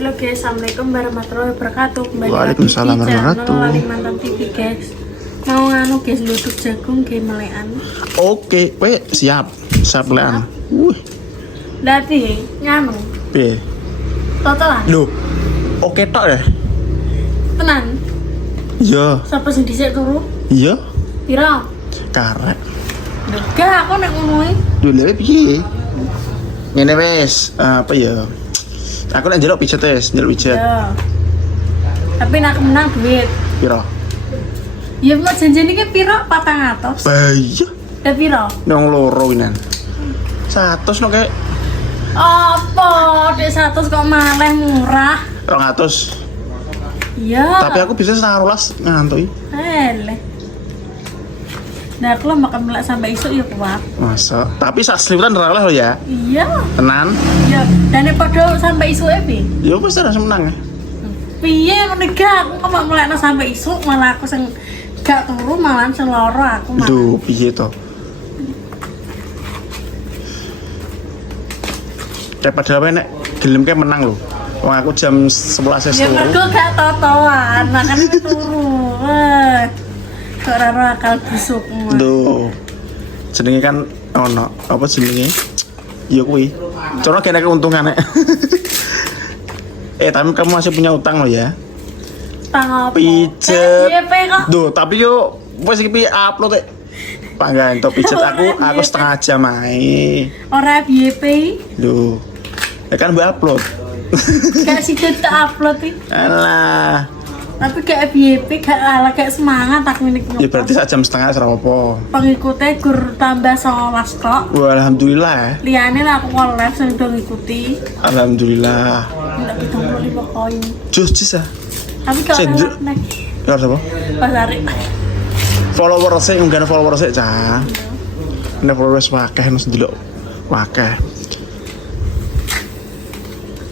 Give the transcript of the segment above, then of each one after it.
Halo guys, assalamualaikum warahmatullahi wabarakatuh. Kembali Waalaikumsalam lagi di warahmatullahi channel Kalimantan TV guys. Mau nganu guys, luduk jagung kayak melekan. Oke, siap lean. Dati nganu. Piye? Totalan. Lho. Oke tok deh. Tenan. Iya. Sapa sing dhisik turu? Iya. Pira? Karek. Lho, gak aku nek ngono iki. Lho lha piye? Ngene wis, apa ya? Aku nek njaluk pijet wis, njaluk pijet. Ya. Tapi nak menang duit. Piro? Ya mau janjane iki pira 400. Iya. Ya pira? Nang loro winan. 100 no kayak Apa? Dek 100 kok malah murah? 200. Iya. Tapi aku bisa 12 ngantuk. Eleh. Nah, aku lah makan melek sampai isuk ya kuat. Masa? Tapi sak seliwetan ora oleh lo ya. Iya. Tenan. Ya, dan pada sampai isuk pi. Ya wis ora menang ya. Piye ngono gak aku kok melekno sampai isuk malah aku sing gak turu malah sing loro aku malah. Duh, piye to? Daripada apa nek gelem ke menang lho. Wong aku jam 11 Ya mergo gak totoan, makane turu. Kok ora akal busukmu. Duh. Jenenge kan ono apa jenenge? Ya kuwi. Coba kena keuntungan nek. Tapi kamu masih punya utang lo ya. Tang apa? Pijet. FYP kok. Duh, tapi yo wis iki upload e. Pangga entuk pijet aku setengah jam ae. Ora FYP. Duh. Ya kan mbak upload. Gak sih tak upload iki. Alah. Tapi kayak FYP gak ala kayak semangat aku ini. Ya berarti 1 jam setengah ora apa. Pengikutnya gur tambah 19 kok. Wah, alhamdulillah. Liane lah aku collab sing do ngikuti. Alhamdulillah. Ndak 75 koin. Jus ah. Tapi kalau Sendiri. nek Ya apa? pas hari Followers sih enggak followers sih, Cah. Nek followers wakeh nus ndelok. Wakeh.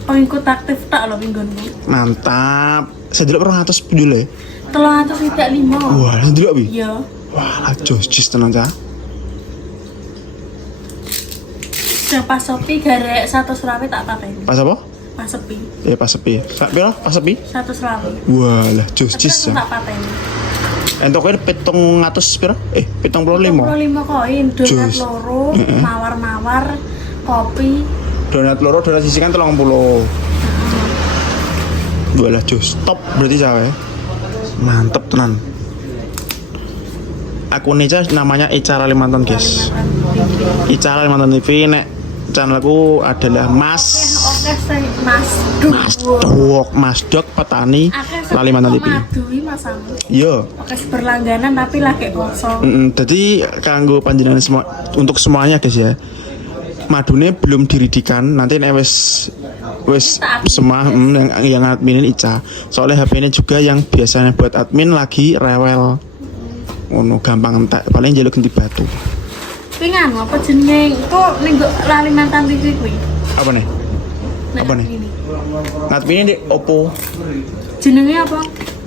pengikut aktif tak lho mingguanmu. Mantap. Saya delok 200 pindul ya. 305. Wah, ndelok pi. Iya. Wah, jus tenan, Cah. Sing pas sepi garek 100 rapi tak pateni. Pas apa? Pas sepi. Pas sepi. Sak piro? Pas sepi? 100 rapi. Wah, lah jus. Tapi aku tak pateni. Entuk kowe 700 piro? 75. 25 koin, donat Jus. loro, mawar-mawar, kopi. Donat loro, donat sisi kan 30. Dua lah jus. Top berarti Cah ya. Mantep tenan. Akun Ica namanya Ica Kalimantan guys. Ica Kalimantan TV nek channelku adalah Mas Oke, sing Mas Dok petani Kalimantan TV. Madui masang. Iya. Oke, berlangganan tapi lagi kosong. Jadi kanggo panjenengan semua untuk semuanya guys ya. Madune belum diridikan, nanti nek wis semua yang adminin Ica. Soalnya HP-nya juga yang biasanya buat admin lagi rewel. Ngono gampang entek, paling njaluk ganti batu. Kuwi nganu apa jenenge? Kok ning Kalimantan TV kuwi? Apa nih? Apa nih? Ngadminnya di Oppo. Jenenge apa?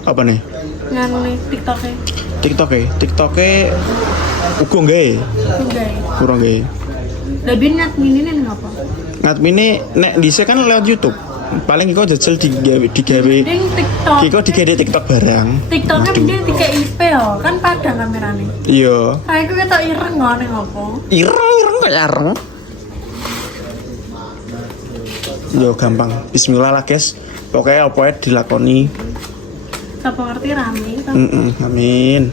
Apa nih? Nganu nih TikTok-e. TikTok-e uga gawe. Enggak. Kurang gawe. Lah biyen ngadminine ning apa? Ngadminnya nek dhisik kan lewat YouTube. Paling kiko jajal digawe Mending TikTok. kiko digawe TikTok barang. TikToknya mending tiga IP yo, kan padang kamerane. Iya. Aku ketok ireng kok ning apa? Ireng kayak areng. Yo gampang. Bismillah lah guys. Pokoknya apa ya dilakoni. Sapa ngerti rame kan? Amin.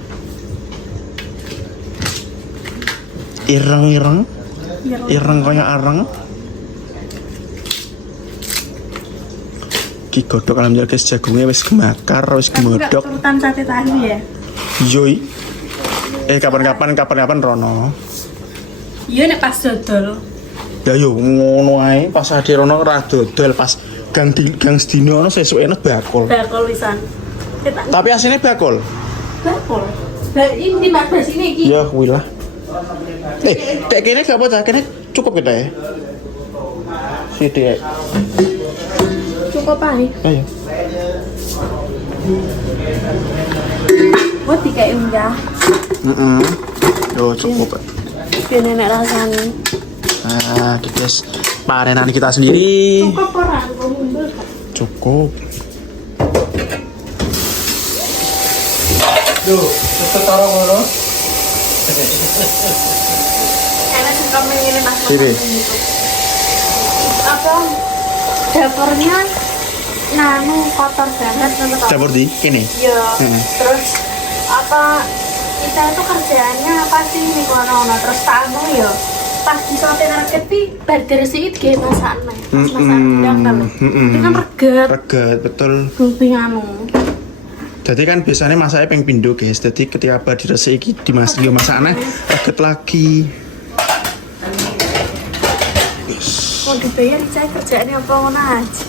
Ireng kayak areng. Ki godhok alhamdulillah guys, jagungnya wis gemakar, wis gemodok. Turutan sate tahu ya. Yoi. Kapan-kapan Rono. Iya nek pas dodol. Ya yo ngono ae pas ade Rono ora dodol pas gang sedina ono sesuk enak bakul. Bakul pisan. Tapi asline bakul. Bakul. Lah ini Mas Bas ini iki. Ya kuwi lah. Tek kene gak apa-apa, kene cukup kita ya. Sithik. Cukup ae. Ayo. Buat dikai unggah. Yo cukup. Kene nek rasane. Guys, panenan kita sendiri. Cukup ora ngumpul kan. Cukup. Duh, setara ngono. Karena suka mengirim mas Sini. gitu. Apa dapurnya nanu kotor banget menurut aku. Dapur di kene. Iya. Heeh. Terus apa kita itu kerjaannya pasti di kono terus tamu ya pas di sote narkepi bader sih itu kayak masakan masakan udang kan itu kan reget Reget, betul. gulping anu. Jadi kan biasanya masaknya ping pindho guys. Jadi ketika bar diresiki dimasak yo masakane reget lagi. Mau dibayar saya kerjaannya apa ngono aja.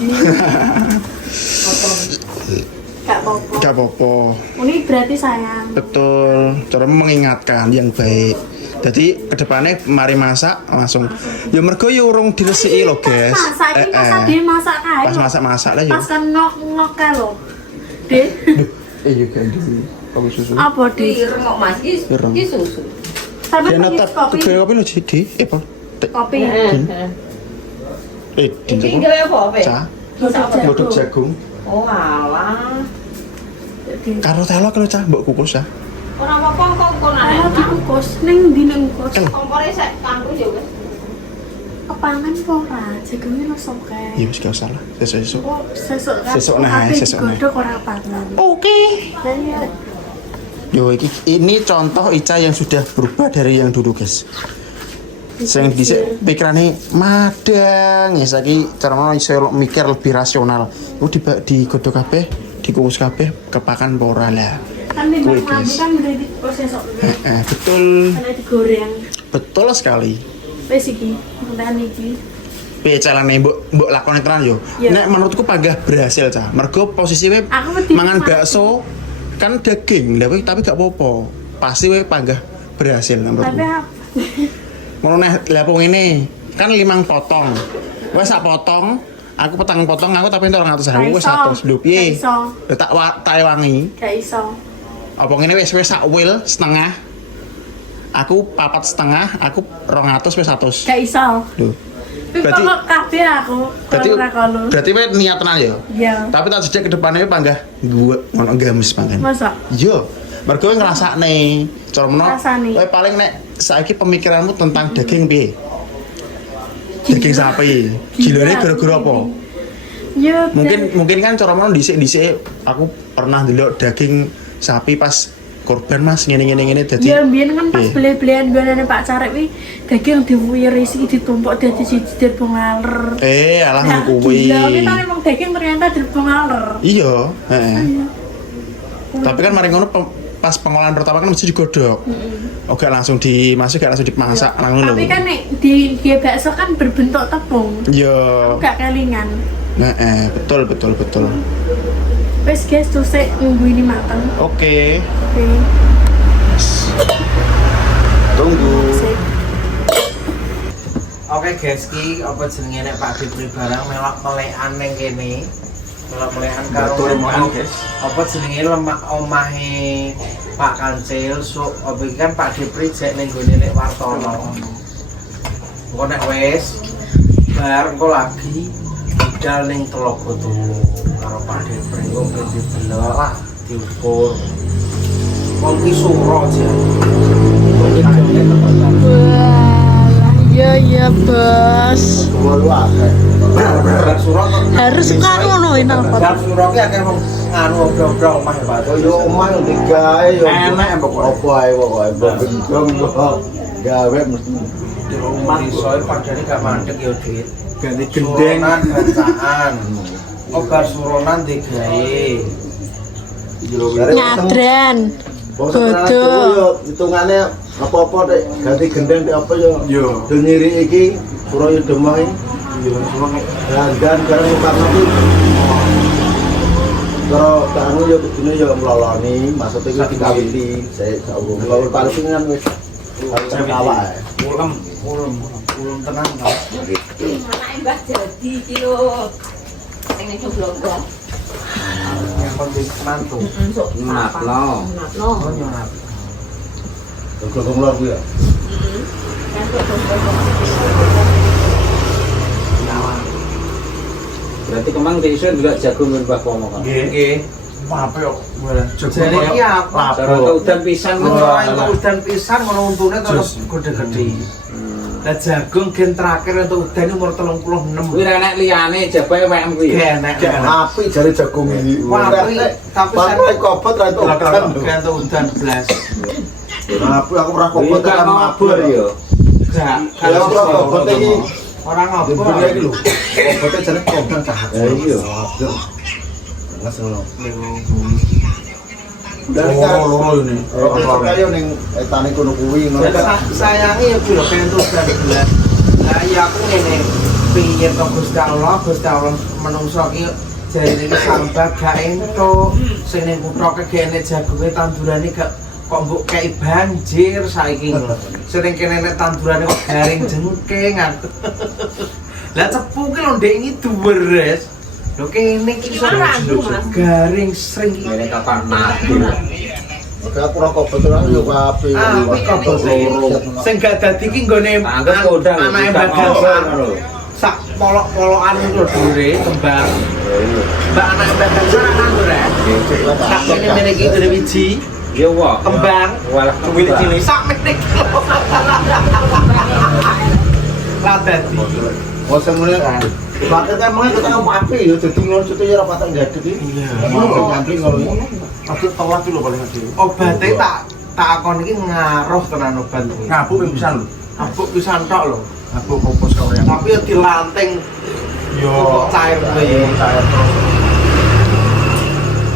Gak apa-apa. Gak apa-apa. Ini berarti sayang. Betul. Cara mengingatkan yang baik. Jadi kedepannya mari masak langsung. Ya mergo yo urung diresiki lho guys. Masak ini pas dia masak kae. Pas masak-masak lah yo. Pas kan ngok kae lho. Dek. Iya kan di kopi susu. Apa Dek? Remok Mas iki susu. Sampai Dia pengis notap kopi. ke kopi lo jadi apa? Kopi. Iki gawe apa? Cah. Bodok jagung. Oh alah. Karo telok kalau cah mbok kukus ya. Ora apa-apa kok kono Ayo dikukus ning ndi ning kukus. kompore sik kanggo ya wis. Kepangan kok ora jagungnya rusuk kae. Iya wis gak usah lah. Sesuk. Oh, sesuk kan. Sesuk nah, Tapi sesuk nah. digodhog ora pangan. Oke. Dan ya Yo ini contoh Ica yang sudah berubah dari yang dulu guys. Sing dhisik pikirane madang, ya saiki cara iso mikir lebih rasional. Ku digodhog kabeh, dikukus kabeh, kepakan apa ora lah. kan di Kue, mambu guys. kan udah diproses kok. Betul. Karena digoreng. Betul sekali. Wes iki, ngenteni iki. Pecelane mbok lakoni tenan yo. Iya. Nek menurutku panggah berhasil cah. Mergo posisinya Aku wedi mangan mati. bakso kan daging, tapi gak apa-apa. Pasti we panggah berhasil Tapi menurutku. apa? Ngono neh lha apa ngene. Kan 5 potong. Wes sak potong, aku petang potong aku tapi entuk 200.000 wis 100 lho piye? Gak iso. Lho tak wangi. Gak iso. Apa ngene wis sak wil setengah. Aku 4,5, aku 200 wis 100. Gak iso. Lho. Tapi Berarti- pokok kabeh aku ora kono. Berarti we niat tenan ya. Iya. Tapi tak jejak ke depannya panggah gua ngono games pangan. Masa? Iya. Mergo ngrasakne. Cara meno. Ngrasani. Kowe paling nek saiki pemikiranmu tentang daging piye? Daging sapi. Gilane gara-gara apa? Ya, Mungkin kan cara meno dhisik-dhisik aku pernah ndelok daging sapi pas korban Mas ngene dadi. ya mbiyen kan pas Piye? beli-belian gone Pak Carek wi daging diwiri sih ditumpuk dadi siji dirbong aler. Alah Nah, ngono kuwi. gila, kita emang daging ternyata dirbong aler. Iya, heeh. Tapi kan mari ngono pas pengolahan pertama kan mesti digodhog. Oke langsung dimasak, gak langsung dimasak langsung lho. Tapi kan nek di bakso kan berbentuk tepung. Iya. Gak kelingan. Betul. Wes guys, tuh saya nunggu ini matang. Oke. Oke. Tunggu. Sip. Oke guys, ki apa jenenge nek Pak Dipri barang melok melekan ning kene. Melok melekan karo Betul, lemak. mohon, guys. Apa jenenge lemak omahe Pak Kancil sok apa iki kan Pak Dipri jek ning gone nek Wartono. Engko nek wis bar engko lagi budal ning Telaga Tumu karo Pak Dipri engko ben dibelok lah diukur. Wong ki suro aja. Iya bos. Harus kan ngonoin apa? Bar suro ki akeh wong nganu obrol-obrol omah Pak. Yo omah yo digawe yo Enak pokoke. apa ae pokoke gendong yo gawe mesti Di rumah isoe padane gak mandek ya, Dit. Ganti Suronan bancaan. Obar suronan digawe. Nyadran. Bodoh. yo hitungane apa-apa nek ganti gendeng nek apa yo Yo. do nyiri iki Suraya Demah iki dan karo karena iki kalau kanu yo kene yo mloloni maksudnya iki dikawiti saya saurung kalau paling kan wis awak Ulem tenan to. Anake Mbah Jadi iki lho. Sing ning Blonggo. Yang penting mantu. Napno. Oh, nyorap. gogong lor ku ya Kan kok Berarti kemang desa juga jagung ben Mbah Pomo kan. Nggih. Apa yo? Jadi iki aku Cara udan pisan ora entuk udan pisan ngono untune terus gede-gede. Lah jagung gen terakhir untuk udan umur 36. Kuwi ra nek liyane jabae wek kuwi. Enak. Api jare jagung iki. Tapi Sampai kobot ra itu udan. untuk udan blas. Api aku ora kobot Kan kan mabur mabur yo. Enggak, Kalau ora kobot iki orang Dibeli ngobot. iki lho. Kobotnya jare kobot jahat. Iya. Ngas ngono. Dari loro ini. Oh, kaya ning etane kono kuwi ngono. Sayangi ya kuwi lho pengen tuh udan blas. Lah ya aku ngene. Piye to Gusti Allah menungso ki jare iki sambat gak entuk. Sing ning kutha kegene jagunge tandurane gak kok mbok kei banjir saiki ngono. Sering kene nek tandurane kok garing jengking. Lah cepu ki lho ndek iki duweres. Lho kene iki iso garing sering iki. Ngene kapan mati. Oke aku ora kobot ora yo api. Api kobot loro. Sing gak dadi ki nggone Anggap kodang anake Mbak Gansar. Sak polok-polokan itu lho dure kembang. Mbak anake Mbak Gansar kan ora. Sak meneh iki dure wiji. Ya wah. Kembang. Walah Cilik-cilik sak meneh iki lho. Lah dadi Bosen ngene kan. Bakal kan mung ketemu api yo dadi ngono cutu yo ora patang gadeg iki. Iya. Nyampe ngono. Aku telat lho paling ade. obate tak akon iki ngaruh tenan obat kuwi. Ngapu pisan lho. Abuk pisan tok lho. Aku kompos karo yang. Tapi yo dilanting Yo cair kuwi. cair terus.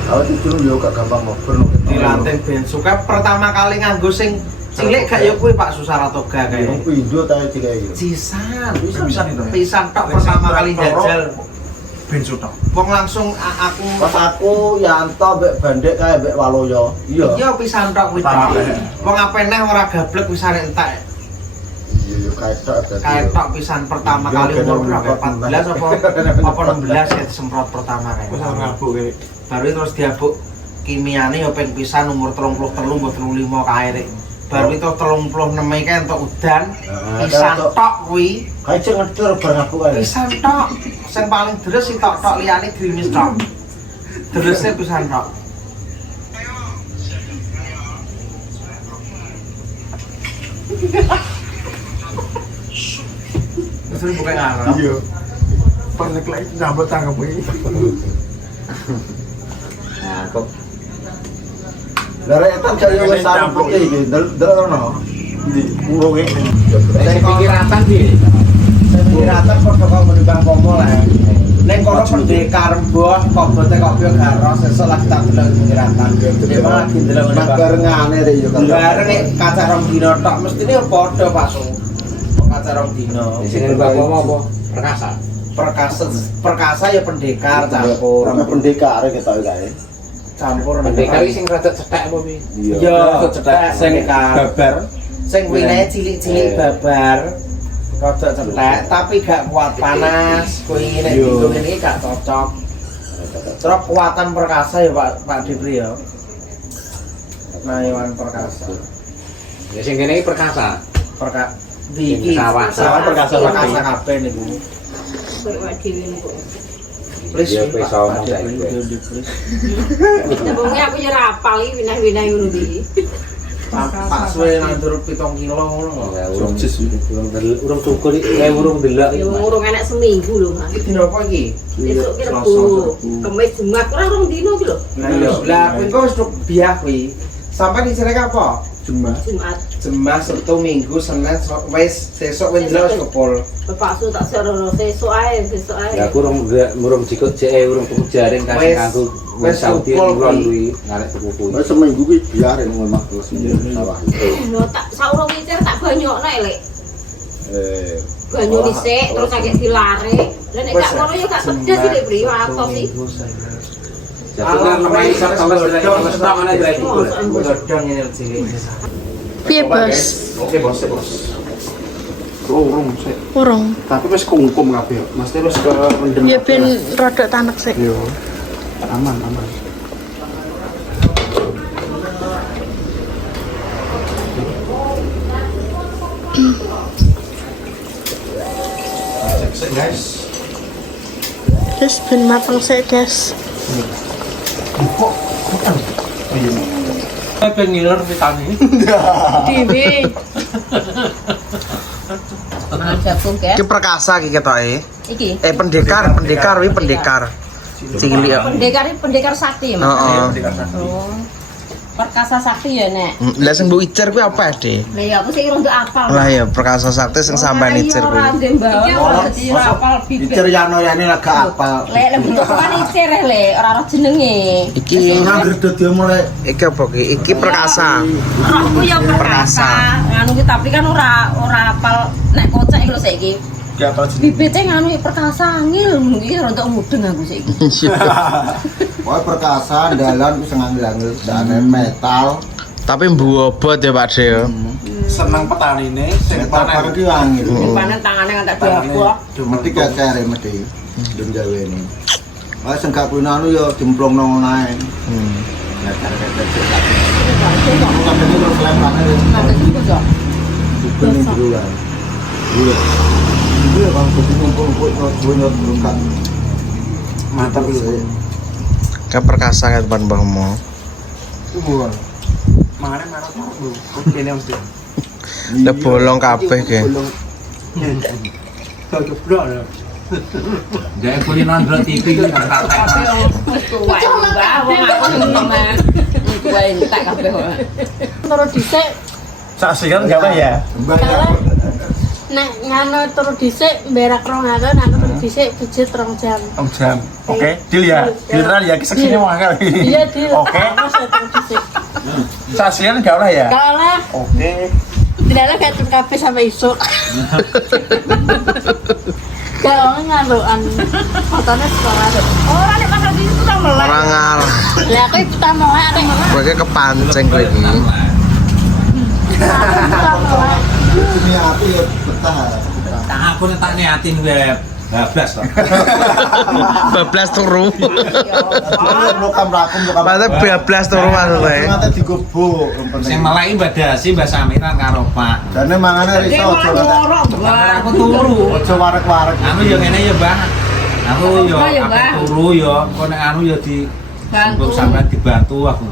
Awak itu yo gak gampang ngobrol. Dilanting ben suka pertama kali nganggo sing cilik gak ya kuwi Pak Susaratoga kae. Wong pindho ta iki. Pisan, Pisan itu ya? pisan tok pertama kali jajal. Bensu tok. Wong langsung aku Pas aku Yanto mbek Bandek kae mbek Waloyo. Iya. iya pisan tok kuwi. Wong apeneh ora gablek pisan entek. Iya yo kae tok dadi. Kae tok pisan pertama kali umur berapa? 14 apa 16 ya disemprot pertama kae. Wis ngabuk kae. Baru terus diabuk kimiane ya ping pisan umur 33 mbok 35 kae rek. Baru itu 36 iki entuk udan. Pisan tok kuwi. Kae cek ngedur bareng aku kae. Pisan tok. Sing paling deres si tok-tok liyane gerimis tok. Deresnya pisan tok. Terus buka ngarep. Iya. Pernek lagi nyambut tanggap ini. Nah, kok Laretan kaya wis sampuk iki, ndelok di urunge. sing pikiratan piye? Piratan padha kok menimbang pomo lah. Ning kono pendekar mbah kok bote kok yo garos sesuk lagi tak delok piratan. Dhewe lagi delok Magarengane rek yo kan. bareng nek kaca rong dino tok mestine padha Pak Su. Kaca rong dino. Sing Mbah Pomo apa? Perkasa. Perkasa ya pendekar campur. Ora pendekar ketok kae. Campur Pendekar iki sing rada cetek apa piye? iya cetek sing babar sing winae cilik-cilik babar rada cetek tapi gak kuat panas kuwi nek digo ngene gak cocok terus kuatan perkasa ya Pak Dipri ya Nayawan perkasa Ya sing kene iki perkasa. iki Sawah. perkasa kabeh niku please Ya wis omong saiki. Sebelumnya aku ya rapal iki winah-winah ngono iki. Pak suwe nandur 7 kilo ngono Ya urung urung cukup iki, urung delok Ya iki. urung enak seminggu lho, Mas. iki dino apa iki Besok ki Rebo, Kemis Jumat ora rong dino ki lho. nah iya lah kuwi kok wis biah kuwi sampai dicerek apa Jumat. Jemah Sabtu Minggu Senin wis sesuk wis ndelok wis kepul. Bapak Su tak serono sesuk ae. Ya aku urung jikut jeke urung tuku jaring kan Wes, kanggo wes Saudi kupul ulon kuwi. kuwi ngarep tuku kuwi. Wis seminggu ki biar ning omah terus sawah. Lho tak saurung ngicer tak banyokno Lek. Banyu Wah, dhisik terus agek dilare. Lah nek gak ngono ya gak pedes iki Bri, watos iki. Jadi kan lemah iso tambah stok ana berarti. Godhong ini cilik. Piye, Bos? Oke, bos, bos. Urung sik. Urung. Tapi wis kungkum kabeh. Mesti wis ke rendem. Ya ben rodok tanek sik. Yo. Aman, aman. Cek guys. Terus ben mateng sik, Des. Saya pengen ngiler vitamin. Dewi. Mangan jagung, Guys. Iki perkasa iki ketoke. Iki. Pendekar wi pendekar. Cilik. Pendekar sakti ya, Mas. Heeh. Oh. Perkasa sakti ya, Nek. Lah sing mbok icer kuwi apa, Dik? Lah ya aku sih rondo apal. Lah ya perkasa sakti sing sampean icer Ora kuwi. ndek mbak. Dadi ora apal bibit. Icer yano-yani laga apa. Lek bentuk kan icer le, ora ora jenenge. Iki Nganggur dadi mulai iki apa iki? Iki perkasa. Aku ya perkasa. Nganu ki tapi kan ora apal nek kocek lho saiki. ki apa jenenge? Bibite nganu perkasa ngil iki rontok mudeng aku saiki. Oh perkasa dalan wis ngangil-angil dane metal. Tapi mbobot ya Pak De. Seneng petanine sing Metal panen. bareng ki angil. Panen tangane ngantek diabok. Mesti kacere mesti. Ndung gawe ini. Ah sing gak punya anu ya jemplong nang onae. Ya kare-kare cek lagi. Kamu sampe ini terus lempane. Ngantek iku kok. Bukan ning buruan. Iya. Iya bang kudu ngumpul-ngumpul dunya bukan. Mantap lho. Kan perkasa kan depan mbahmu. Iya. Mangane marah-marah lho. Kene mesti. Lah bolong kabeh ge. Keblok lho. Jangan kuwi nonton TV iki kan tak tak. Tuwa mbak, wong aku ngomong. Tuwa entek kabeh kok. Terus dhisik Saksikan enggak apa ya? nek ngano terus dhisik mberak 200, nek terus dhisik budget 2 jam. Jam. Oke, deal ya. Deal ya kesaksiannya mahal. Iya, Dil. Oke. Terus dhisik. Saksian enggak lah ya? Kalah. Oke. Tidak kayak kabeh sampai isuk. Kalau ngaruan fotonya sekolah. Ora nek pasar iki tukang melek. Ora ngarah. Lah aku kita melek nek Kowe iki kepancing kowe iki. kita melek. Ini api ya betah. Tak aku nek tak niatin web. Bablas to. Bablas turu. Lo kamrakum lo Padahal bablas turu maksudnya. Mate digobok Sing meleki badasi Mbak Samiran karo Pak. Dane mangane riso aja Ngorok, Lah aku turu. aja warek-warek. Anu yo ngene ya, Mbah. Aku yo Apa ya, aku Mbah? turu yo, kok nek anu yo di Bantu. Mbok sampean dibantu aku.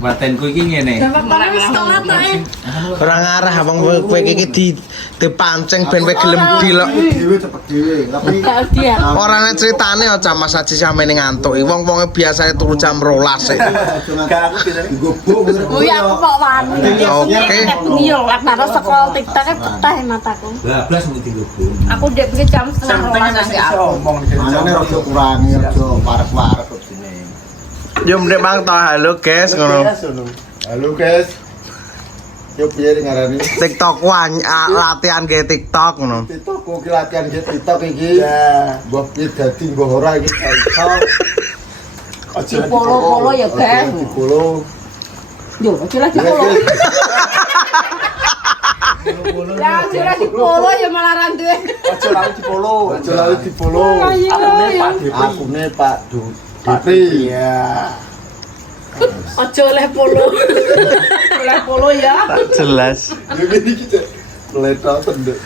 Batenku iki ngene. Fotonya sekolah tuh. Ora ngarah abang kowe iki dipancing ben kowe gelem dilok. Dhewe cepet dhewe. Tapi Kalau dia. Ora nek critane aja Mas Haji sampeyan ngantuk. Wong-wonge biasane turu jam 12 sik. gak aku digobok. Oh iya aku kok wani. Oke. Bengi yo lak karo sekolah TikTok petah mataku. Bablas mung digobo. Aku dek pikir jam setengah 12 nanti aku. Mangane rada kurangi aja warek-warek kok sini. Yo mrek Bang to halo guys ngono. Halo guys. Yo piye ngarani? TikTok latihan ge TikTok ngono. TikTok kok latihan ge TikTok iki. Ya, mbok piye dadi mbok ora iki iso. Di polo-polo ya, Bang. Di polo. Yo, aja di polo. Ya, aja di polo ya malah randuwe. Aja lali di polo. Aja lali di polo. Akune Pak Depri. Ya. Ojo oleh polo. Oleh polo ya. Tak jelas. Iki iki meletot tendek.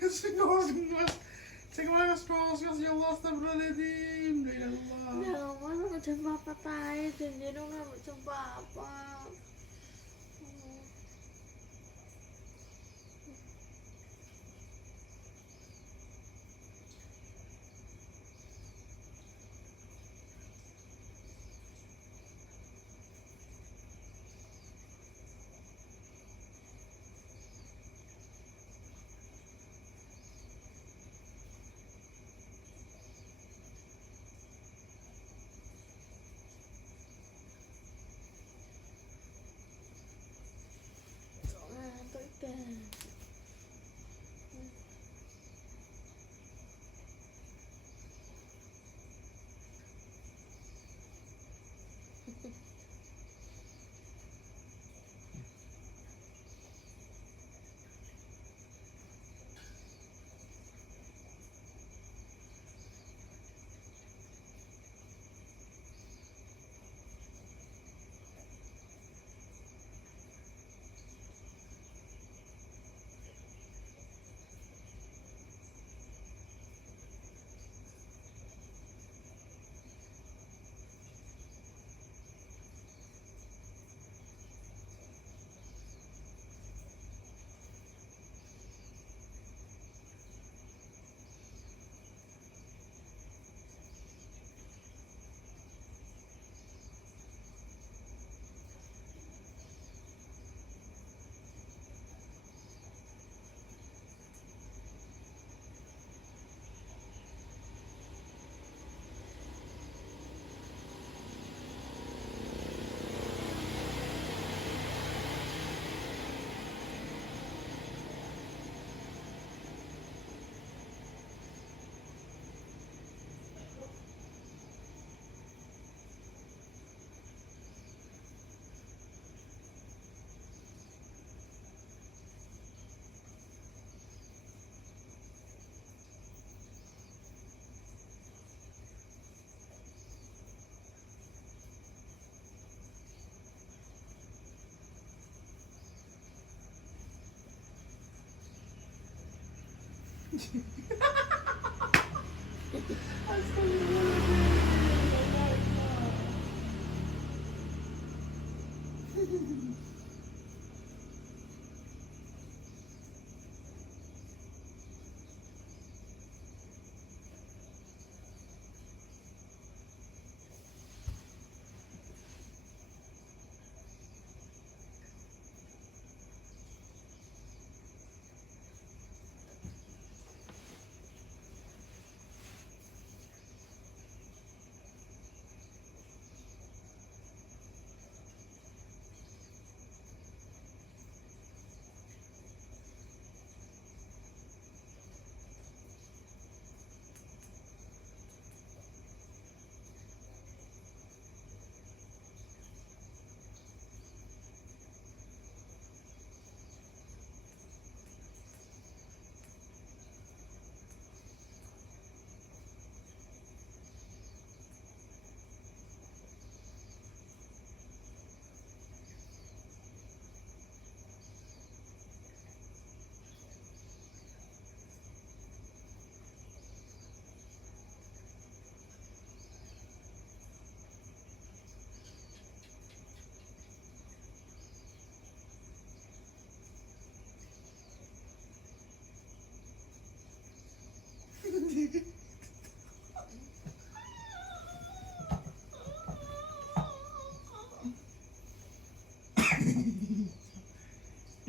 Ya Allah, astagfirullahaladzim. La ilaha illallah. Ya mana macam apa tayo dan dia nung macam apa. Ngantuk kan.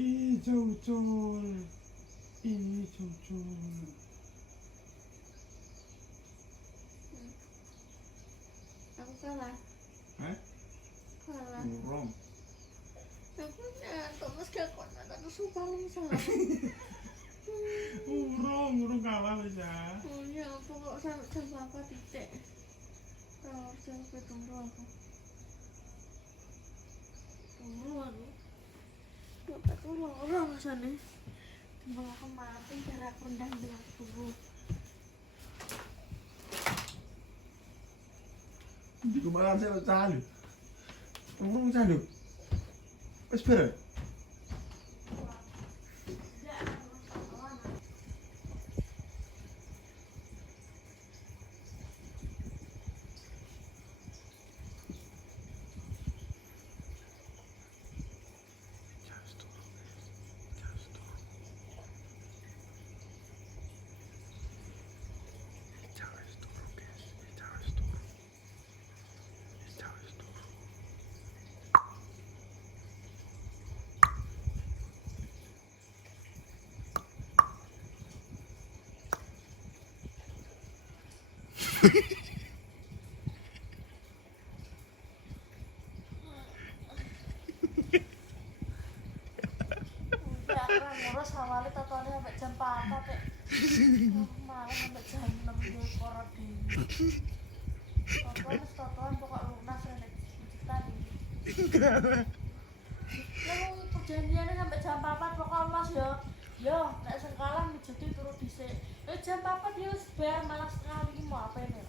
Ih, Jaucol. Ih, Jaucol. Aku kalah. Hah? Kalah. Murong. Aku nyantuk mas gak kuat aku paling salah. Urung kalah bisa. Oh ya apa kok sampai jam berapa titik? Kalau sampai tunggu aku. Tunggu aku. Sampai tunggu orang sana. Timbang aku mati cara aku rendang dengan tubuh. Di kemarin saya cari. Urung cari. Wes beres. Ya, aku ngurus awalnya totalnya sampai jam 4 Pak. Malam sampai jam 6 yo koro di. Totoan pokok lunas nek dicetan. Lalu perjanjiannya sampai jam 4 pokok Mas yo. Yo, nek sengkalah mijeti turu dhisik. Jam 4 dia wis bar malah sekali iki mau apa ini?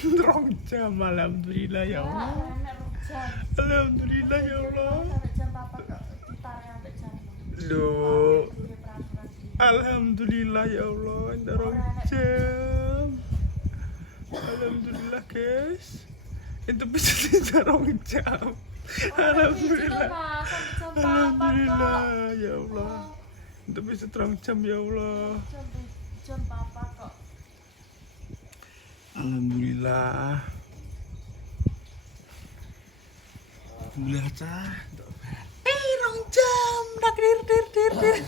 2 jam, alhamdulillah ya Allah. Nek jam. Alhamdulillah ya Allah. Sampai jam 4 kok ditarik sampai jam 6. Loh, Dia peraturan sih. alhamdulillah ya Allah, ada 2 jam. Alhamdulillah guys. Itu bisa tidak 2 jam. Alhamdulillah. Alhamdulillah ya Allah. Itu bisa 2 jam ya Allah. Jam 4 kok. Alhamdulillah. Alhamdulillah cah. 2 jam. Dak dir.